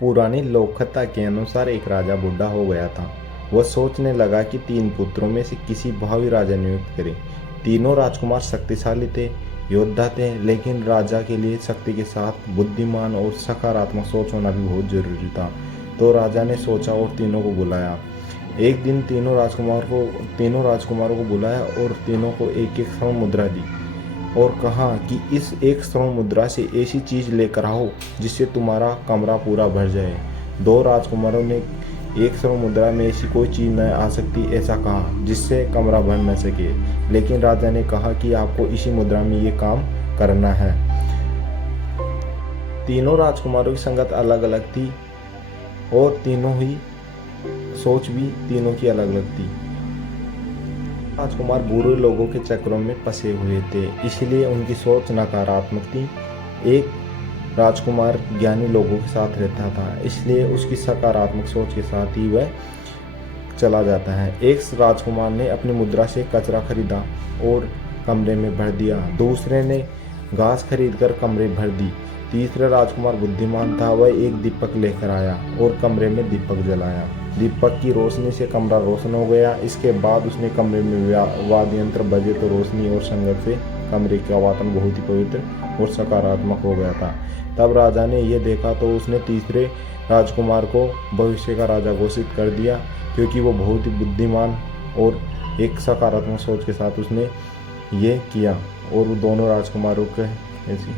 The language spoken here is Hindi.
पुरानी लोककथा के अनुसार एक राजा बूढ़ा हो गया था। वह सोचने लगा कि 3 पुत्रों में से किसी भावी राजा नियुक्त करे। तीनों राजकुमार शक्तिशाली थे, योद्धा थे, लेकिन राजा के लिए शक्ति के साथ बुद्धिमान और सकारात्मक सोच होना भी बहुत जरूरी था। तो राजा ने सोचा और तीनों को बुलाया। एक दिन तीनों राजकुमारों को बुलाया और तीनों को एक एक स्वर्ण मुद्रा दी और कहा कि इस एक स्वर्ण मुद्रा से ऐसी चीज लेकर आओ जिससे तुम्हारा कमरा पूरा भर जाए। 2 राजकुमारों ने एक स्वर्ण मुद्रा में ऐसी कोई चीज न आ सकती ऐसा कहा जिससे कमरा भर न सके, लेकिन राजा ने कहा कि आपको इसी मुद्रा में ये काम करना है। तीनों राजकुमारों की संगत अलग अलग थी और तीनों ही सोच भी तीनों की अलग अलग थी। राजकुमार बुरे लोगों के चक्रों में फंसे हुए थे, इसलिए उनकी सोच नकारात्मक थी। एक राजकुमार ज्ञानी लोगों के साथ रहता था, इसलिए उसकी सकारात्मक सोच के साथ ही वह चला जाता है। एक राजकुमार ने अपनी मुद्रा से कचरा खरीदा और कमरे में भर दिया। दूसरे ने घास खरीदकर कमरे भर दी। तीसरा राजकुमार बुद्धिमान था, वह एक दीपक लेकर आया और कमरे में दीपक जलाया। दीपक की रोशनी से कमरा रोशन हो गया। इसके बाद उसने कमरे में वाद्य यंत्र बजे तो रोशनी और संगत से कमरे का वातावरण बहुत ही पवित्र और सकारात्मक हो गया था। तब राजा ने यह देखा तो उसने तीसरे राजकुमार को भविष्य का राजा घोषित कर दिया, क्योंकि वो बहुत ही बुद्धिमान और एक सकारात्मक सोच के साथ उसने ये किया और दोनों राजकुमारों के ऐसी